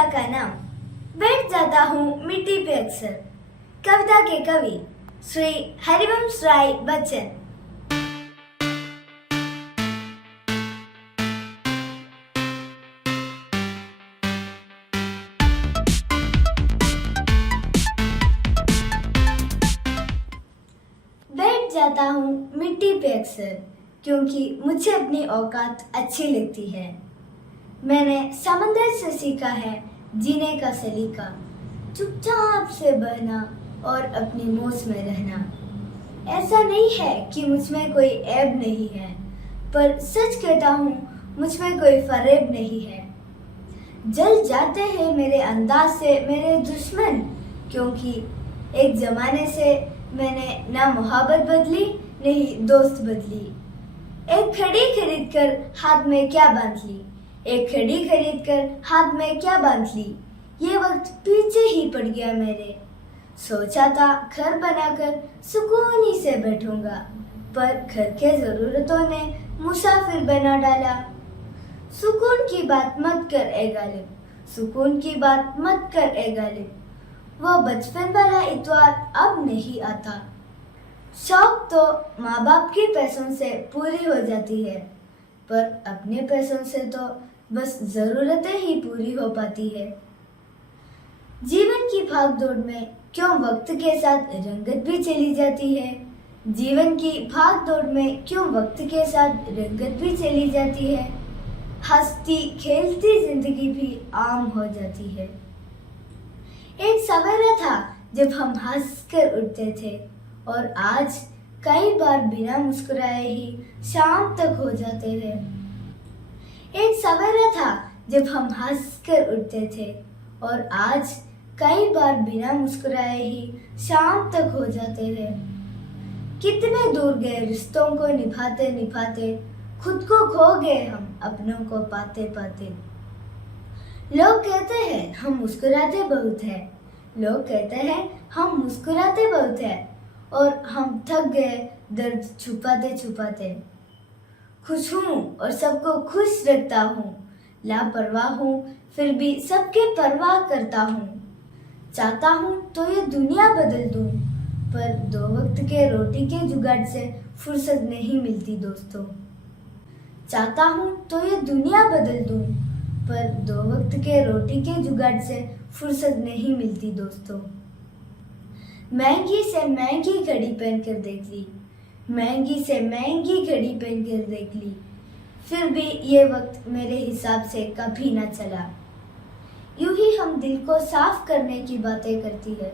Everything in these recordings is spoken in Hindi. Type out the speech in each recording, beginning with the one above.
कविता का नाम बैठ जाता हूँ मिट्टी पे अक्सर। कविता के कवि श्री हरिवंश राय बच्चन। बैठ जाता हूँ मिट्टी पे अक्सर, क्योंकि मुझे अपनी औकात अच्छी लगती है। मैंने समंदर से सीखा है जीने का सलीका, चुपचाप से बहना और अपनी मौज में रहना। ऐसा नहीं है कि मुझ में कोई ऐब नहीं है, पर सच कहता हूँ मुझ में कोई फरेब नहीं है। जल जाते हैं मेरे अंदाज से मेरे दुश्मन, क्योंकि एक जमाने से मैंने ना मोहब्बत बदली नहीं दोस्त बदली। एक घड़ी खरीद कर हाथ में क्या बांध ली, एक घड़ी खरीद कर हाथ में क्या बांध ली। ये वक्त पीछे ही पड़ गया मेरे। सोचा था घर बनाकर सुकून ही से बैठूंगा, पर घर के जरूरतों ने मुसाफिर बना डाला। सुकून की बात मत कर ए गालिब, सुकून की बात मत कर ए गालिब। वो बचपन वाला इतवार अब नहीं आता। शौक तो माँ बाप के पैसों से पूरी हो जाती है, पर अपने पैसों से तो बस जरूरतें ही पूरी हो पाती है। जीवन की भागदौड़ में क्यों वक्त के साथ रंगत भी चली जाती है। जीवन की भागदौड़ में क्यों वक्त के साथ रंगत भी चली जाती है। हंसती खेलती जिंदगी भी आम हो जाती है। एक सवेरा था जब हम हंसकर उठते थे, और आज कई बार बिना मुस्कुराए ही शाम तक हो जाते हैं। एक सवेरा था जब हम हंसकर उठते थे, और आज कई बार बिना मुस्कुराए ही शाम तक हो जाते हैं। कितने दूर गए रिश्तों को निभाते निभाते, खुद को खो गए हम अपनों को पाते पाते। लोग कहते हैं हम मुस्कुराते बहुत है, लोग कहते हैं हम मुस्कुराते बहुत है, और हम थक गए दर्द छुपाते छुपाते। खुश हूँ और सबको खुश रखता हूँ, लापरवाह हूँ फिर भी सबके परवाह करता हूँ। चाहता हूँ तो ये दुनिया बदल दूँ, पर दो वक्त के रोटी के जुगाड़ से फुर्सत नहीं मिलती दोस्तों। चाहता हूँ तो ये दुनिया बदल दूँ, पर दो वक्त के रोटी के जुगाड़ से फुर्सत नहीं मिलती दोस्तों। महंगी से महंगी घड़ी पहनकर देख ली, महंगी से महंगी घड़ी पहनकर देख ली, फिर भी ये वक्त मेरे हिसाब से कभी ना चला। यूं ही हम दिल को साफ करने की बातें करती है।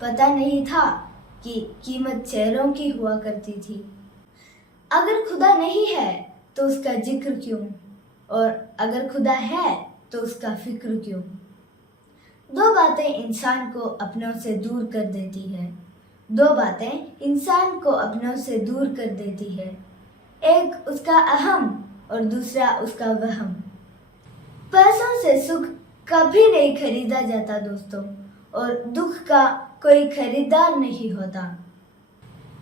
पता नहीं था कि कीमत चेहरों की हुआ करती थी। अगर खुदा नहीं है तो उसका जिक्र क्यों, और अगर खुदा है तो उसका फिक्र क्यों। दो बातें इंसान को अपनों से दूर कर देती है, दो बातें इंसान को अपनों से दूर कर देती है। एक उसका अहम और दूसरा उसका वहम। पैसों से सुख कभी नहीं खरीदा जाता दोस्तों, और दुख का कोई खरीदार नहीं होता।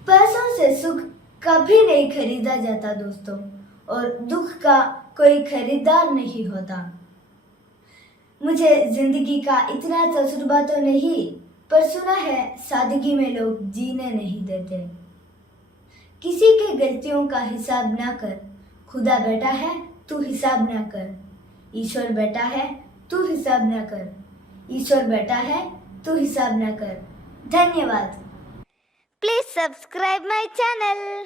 पैसों से सुख कभी नहीं खरीदा जाता दोस्तों, और दुख का कोई खरीदार नहीं होता। मुझे जिंदगी का इतना तजुर्बा तो नहीं, पर सुना है सादगी में लोग जीने नहीं देते। किसी के गलतियों का हिसाब ना कर, खुदा बैठा है तू हिसाब ना कर। ईश्वर बैठा है तू हिसाब ना कर, ईश्वर बैठा है तू हिसाब ना कर। धन्यवाद। Please subscribe my channel.